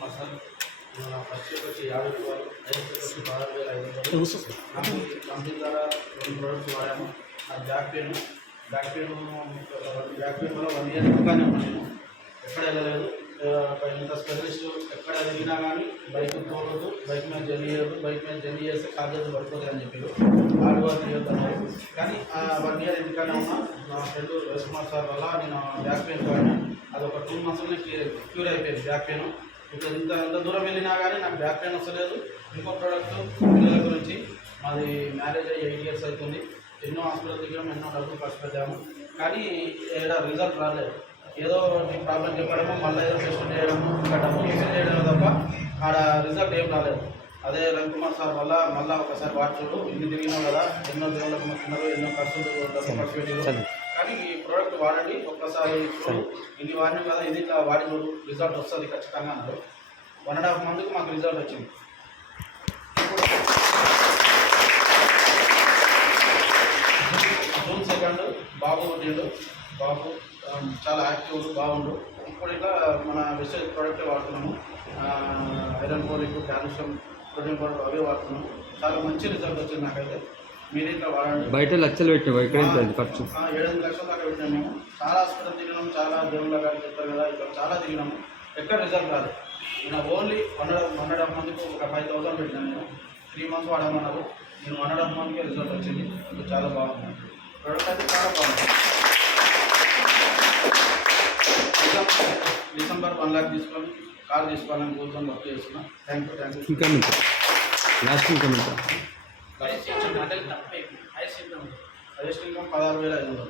Masala first వచ్చి 50 రూపాయలు, ISS వచ్చి 16,500. కంపెనీ ద్వారా 2 ప్రోడక్ట్స్ వాడాము. అది బ్యాక్ పెయిన్ వల్ల 1 ఇయర్ ఇంకానే ఉన్నాను. నేను ఎక్కడ వెళ్ళలేదు. ఇంత స్పెషలిస్ట్ ఎక్కడ వెళ్ళినా కానీ బైక్ తోలదు, బైక్ మీద జర్నీ చేయదు, బైక్ మీద జర్నీ చేస్తే కాలేజీ పడిపోతుంది అని చెప్పారు. హార్డ్ వర్క్ చేయొద్దన్నారు. కానీ 1 ఇయర్ ఇంటికానే ఉన్నా. నా ఫ్రెండ్ రవికుమార్ సార్ వల్ల నేను బ్యాక్ పెయిన్ వాడినా. అది ఒక 2 మంత్స్లోనే క్యూర్ అయిపోయింది బ్యాక్ పెయిన్. ఇప్పుడు ఎంత దూరం వెళ్ళినా కానీ నాకు బ్యాక్ పెయిన్ వస్తలేదు. ఇంకో ప్రోడక్ట్ పిల్లల గురించి, మాది మ్యారేజ్ అయ్యి 8 ఇయర్స్ అవుతుంది. ఎన్నో హాస్పిటల్ దిగడం, ఎన్నో డబ్బులు ఖర్చు పెట్టాము, కానీ ఏడా రిజల్ట్ రాలేదు. ఏదో ప్రాబ్లం చెప్పడము, మళ్ళీ ఏదో టెస్ట్ చేయడము, ఇంకా డబ్బులు యూజ్ చేయడం తప్ప ఆడ రిజల్ట్ ఏం రాలేదు. అదే రవికుమార్ సార్ వల్ల మళ్ళీ ఒకసారి వాడి చూడు, ఇన్ని తిరిగినావు కదా, ఎన్నో దేవుళ్ళకు మొక్కున్నారు, ఎన్నో ఖర్చులు డబ్బులు ఖర్చు పెట్టారు, కానీ ఈ ప్రోడక్ట్ వాడండి ఒక్కసారి చూడు, ఇన్ని వాడినాం కదా, ఇది ఇట్లా వాడి చూడు, రిజల్ట్ వస్తుంది ఖచ్చితంగా అన్నారు. 1.5 మంత్కి మాకు రిజల్ట్ వచ్చింది. జూన్ 2 బాబు పుట్టిండు. బాబు చాలా యాక్టివ్, బాగుండు. ఇప్పుడు ఇట్లా మన వెస్టేజ్ ప్రోడక్టే వాడుతున్నాము. Iron folic, calcium, protein powder అవే వాడుతున్నాము. చాలా మంచి రిజల్ట్ వచ్చింది నాకైతే. మీరు ఇట్లా వాడండి. బయట లక్షలు పెట్టాము, ఇక్కడ ఖర్చు 7-8 లక్షల దాకా పెట్టాము. మేము చాలా హాస్పిటల్ తిరిగినాము, చాలా దేవుళ్ళ గారికి చెప్తారు కదా, ఇక్కడ చాలా తిరిగినాము, ఎక్కడ రిజల్ట్ రాలేదు. నేను ఓన్లీ 1.5 మందికి ఒక 5,000 పెట్టినాను. నేను 3 మంత్స్ వాడమన్నారు. నేను 1.5 మందికి రిజల్ట్ వచ్చింది. ఇప్పుడు చాలా బాగుంది. ప్రోడక్ట్ అయితే చాలా బాగుంది. డిసెంబర్ 1 లాక్ తీసుకొని కార్ తీసుకోవాలని కూర్చొని వర్క్ చేస్తున్నా. Thank you. ఇంకా లాస్ట్ ఇంకా హైయెస్ట్ ఇన్కమ్ 16,500.